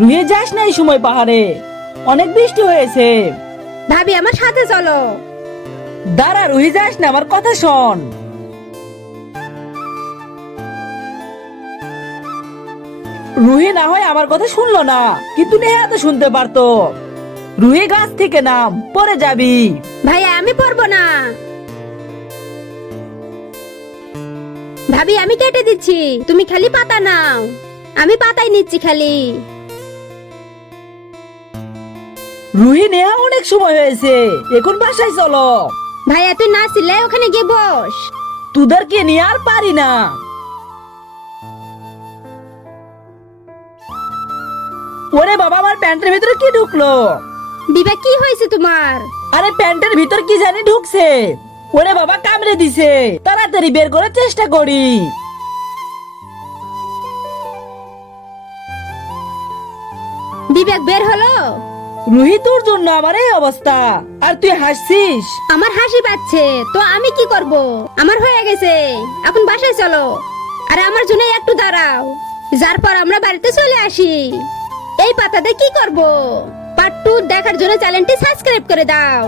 রুহি যাস না এই সময় পাহাড়ে, অনেক বৃষ্টি হয়েছে। ভাবি আমার সাথে চলো। দাঁড়া রুহি, যাস না, আমার কথা শোন। রুহি না হয় আমার কথা শুনলো না, কিন্তু নেহা তো শুনতে পারতো। রুহি গাছ থেকে নাম, পরে যাবি। ভাইয়া আমি পরবো না। ভাবি আমি কেটে দিচ্ছি, তুমি খালি পাতা নাও। আমি পাতাই নিচ্ছি খালি। রুহি নেহা অনেক সময় হয়েছে, এখন বাসায় চলো। ভাইয়া তুই না ছিলে ওখানে গিয়ে বস। তোদেরকে নিয়ে আর পারি না। ওরে বাবা, আমার প্যান্টের ভিতরে কি ঢুকলো? বিবেক কি হয়েছে তোমার? আরে প্যান্টের ভিতর কি জানি ঢুকছে। ওরে বাবা, কামড়ে দিছে, তাড়াতাড়ি বের করার চেষ্টা করি। বিবেক বের হলো? রুহি, তোর জন্য আমার এই অবস্থা, আর তুই হাসছিস। আমার হাসি পাচ্ছে তো আমি কি করব? আমার হয়ে গেছে, এখন বাসায় চলো। আর আমার জন্য একটু দাঁড়াও, যার পর আমরা বাড়িতে চলে আসি। এই পাতাতে কি করব? পার্ট 2 দেখার জন্য চ্যানেলটি সাবস্ক্রাইব করে দাও।